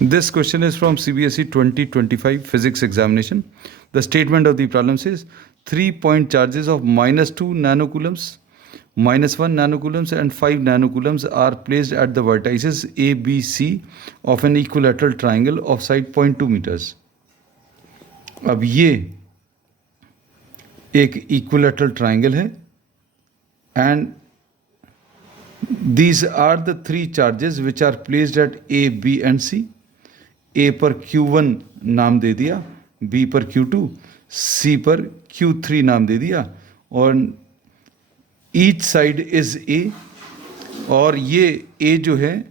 This question is from CBSE 2025 physics examination. The statement of the problem says 3-point charges of -2 nanocoulombs, -1 nanocoulombs and 5 nanocoulombs are placed at the vertices A, B, C of an equilateral triangle of side 0.2 meters. अब ये एक equilateral triangle है and these are the 3 charges which are placed at A, B and C. A पर Q1 नाम दे दिया, B पर Q2, C पर Q3 नाम दे दिया और each side is A और ये A जो है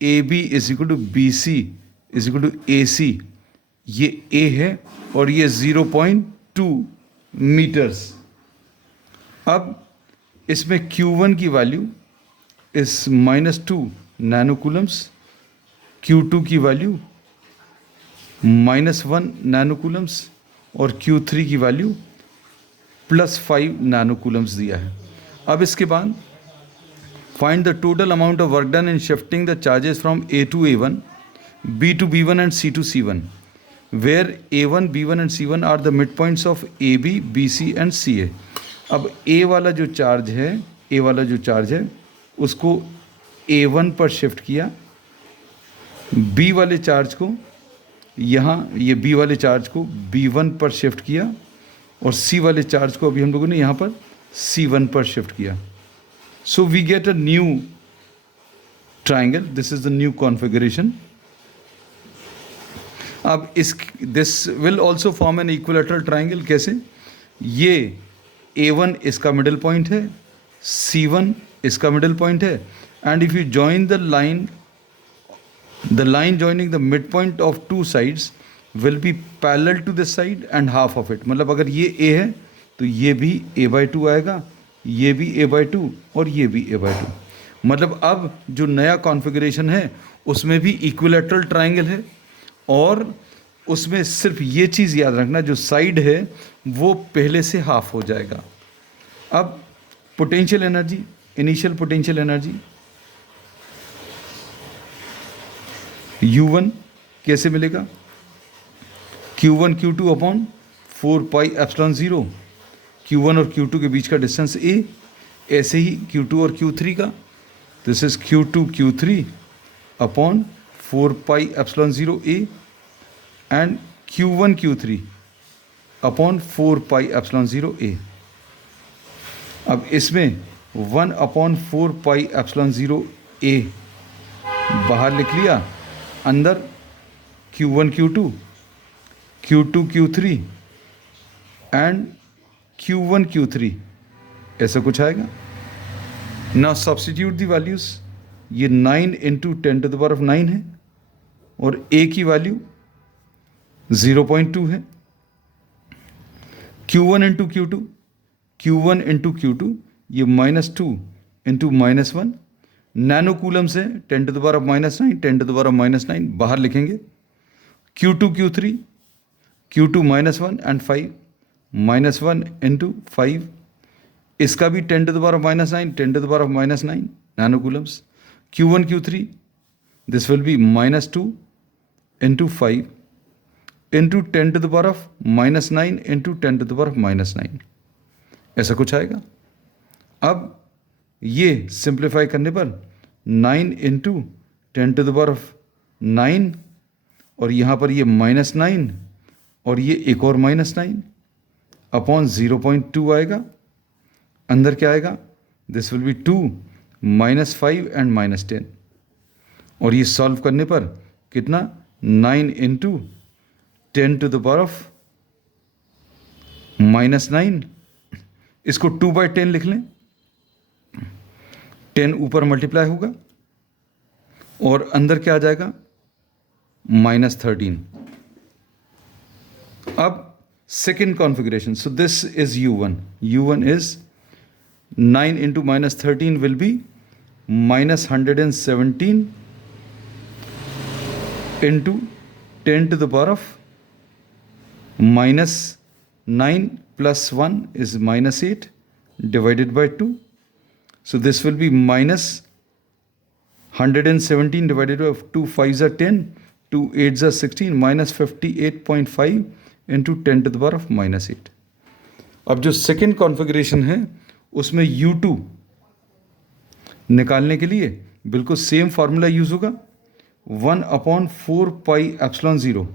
AB is equal to BC is equal to AC, ये A है और ये 0.2 मीटर्स. अब इसमें Q1 की वैल्यू इस -2 नैनोकूलम्स, Q2 की वैल्यू -1 नैनोकूलम्स और Q3 की वैल्यू +5 नैनोकूलम्स दिया है. अब इसके बाद find the total amount of work done in shifting the charges from A to A1, B to B1 and C to C1, where A1, B1 and C1 are the mid points of AB, BC and CA. अब A वाला जो charge है उसको A1 पर shift किया, B वाले charge को यहाँ, ये B वाले चार्ज को B1 पर शिफ्ट किया और C वाले चार्ज को अभी हम लोगों ने यहाँ पर C1 पर शिफ्ट किया. So we get a new triangle. This is the new configuration. अब this will also form an equilateral triangle. कैसे? ये A1 इसका मिडिल पॉइंट है, C1 इसका मिडिल पॉइंट है and if you join the line joining the midpoint of two sides will be parallel to this side and half of it. मतलब अगर ये A है तो ये भी A/2 आएगा, ये भी A/2 और ये भी A/2. मतलब अब जो नया कॉन्फ़िगरेशन है उसमें भी इक्विलैटरल ट्राइंगल है और उसमें सिर्फ ये चीज़ याद रखना, जो साइड है वो पहले से हाफ हो जाएगा. अब potential energy, initial potential energy U1 कैसे मिलेगा? Q1 Q2 upon 4πε0. Q1 और Q2 के बीच का डिस्टेंस A. ऐसे ही Q2 और Q3 का, this is Q2 Q3 upon 4πε0 A and Q1 Q3 upon 4πε0 A. अब इसमें 1 अपॉन 4πε0 A बाहर लिख लिया, अंदर Q1 Q2, Q2 Q3 and Q1 Q3 ऐसा कुछ आएगा. Now substitute the values. ये 9 इंटू 10⁹ है और A की वैल्यू 0.2 है. Q1 into Q2, Q1 into Q2 ये -2 इंटू -1 नैनोकूलम से 10⁻⁹, 10⁻⁹ बाहर लिखेंगे. Q2 Q3, Q2 -1 and 5, -1 into 5 इसका भी 10⁻⁹, 10⁻⁹ नैनोकूलम्स. Q1 Q3 this will be -2 into 5 into 10⁻⁹ into 10⁻⁹, ऐसा कुछ आएगा. अब ये सिंप्लीफाई करने पर 9 इंटू 10⁹ और यहाँ पर ये -9 और ये एक और -9 अपॉन 0.2 आएगा. अंदर क्या आएगा? दिस विल बी 2 -5 एंड -10 और ये सॉल्व करने पर कितना? 9 इंटू 10⁻⁹, इसको 2/10 लिख लें. 10 ऊपर मल्टीप्लाई होगा और अंदर क्या आ जाएगा? -13. अब second configuration. So this is U1. U1 is 9 into -13 will be -117 into 10⁻⁻9 plus 1 is -8 divided by 2. So this will be -117 divided by 2 5s are 10, 2 8 ज़ा 16 minus 58.5 into 10 to the power of minus 8। अब जो second configuration है उसमें U2 निकालने के लिए बिल्कुल same formula use होगा, 1/4 पाई एप्सिलॉन 0।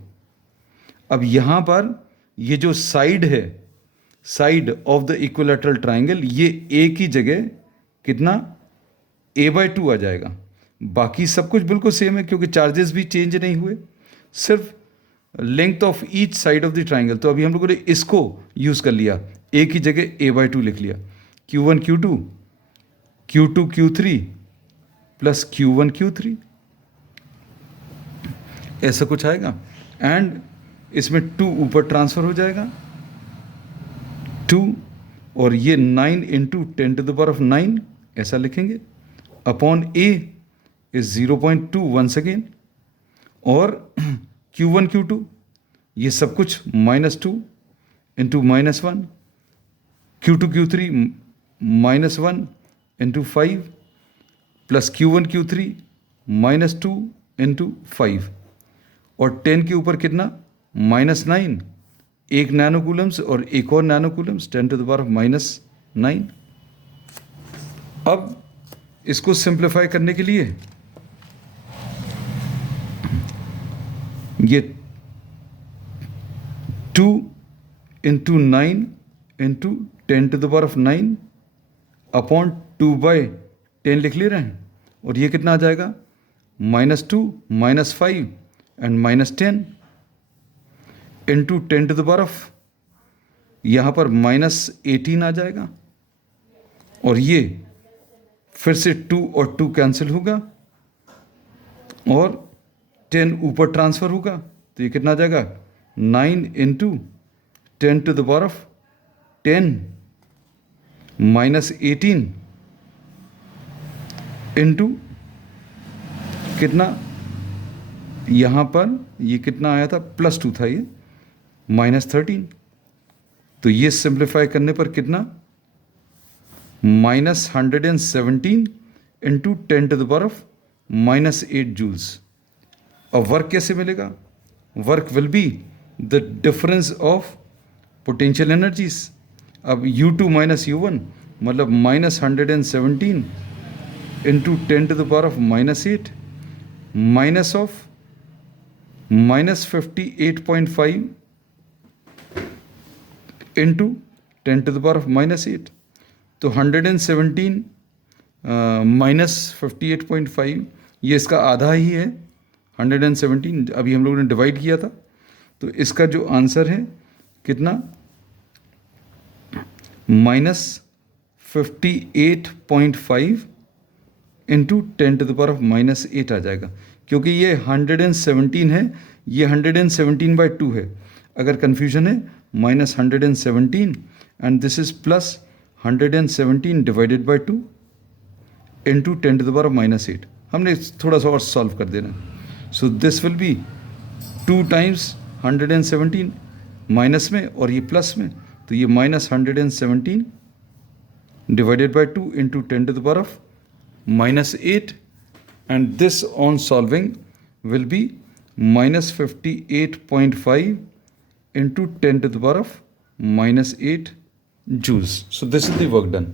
अब यहाँ पर ये जो साइड है, side of the equilateral triangle, ये ए की जगह कितना a/2 आ जाएगा। बाकी सब कुछ बिल्कुल सेम है क्योंकि चार्जेस भी चेंज नहीं हुए, सिर्फ length of each side of the triangle. तो अभी हम लोगों ने इसको यूज़ कर लिया, a की जगह a/2 लिख लिया। Q1 Q2 Q2 Q3 plus Q1 Q3 ऐसा कुछ आएगा। एंड इसमें 2 ऊपर ट्रांसफ़र हो जाएगा, 2, और ये 9 into 10 to the power of 9 ऐसा लिखेंगे, upon a is 0.2 once again, और Q1 Q2 ये सब कुछ -2 into -1, Q2 Q3 -1 into 5 plus Q1 Q3 -2 into 5, और 10 के ऊपर कितना -9, एक नैनो कूलम्स और एक और nano coulombs, 10 to the power of -9। अब इसको सिंप्लीफाई करने के लिए ये 2 into 9 into 10 to the power of 9 upon 2/10 लिख ले रहे हैं, और ये कितना आ जाएगा -2 -5 and -10 into 10 to the power of, यहाँ पर -18 आ जाएगा, और ये फिर से 2 और 2 कैंसिल होगा, और 10 ऊपर ट्रांसफ़र होगा, तो ये कितना आ जाएगा 9 into 10 to the power of 10 -18 into कितना, यहाँ पर ये कितना आया था +2 था, ये -13। तो ये सिंप्लीफाई करने पर कितना -117 into 10 to the power of -8 joules. अब वर्क कैसे मिलेगा? Work will be the difference of potential energies. अब U2 माइनस U1 मतलब -117 into 10 to the power of -8 minus of -58.5 into 10 to the power of -8। तो 117 -58.5 ये इसका आधा ही है, 117 अभी हम लोगों ने डिवाइड किया था। तो इसका जो आंसर है कितना -58.5 into 10 to the power of -8 आ जाएगा, क्योंकि ये 117 है, ये 117/2 है। अगर कन्फ्यूजन है -117 and this is plus 117 divided by 2 into 10 to the power of -8। हमने थोड़ा सा और सॉल्व कर देना। So this will be 2 times 117 minus में और ये प्लस में, तो ये -117 divided by 2 into 10 to the power of -8, and this on solving will be -58.5 into 10 to the power of -8 joules. So this is the work done.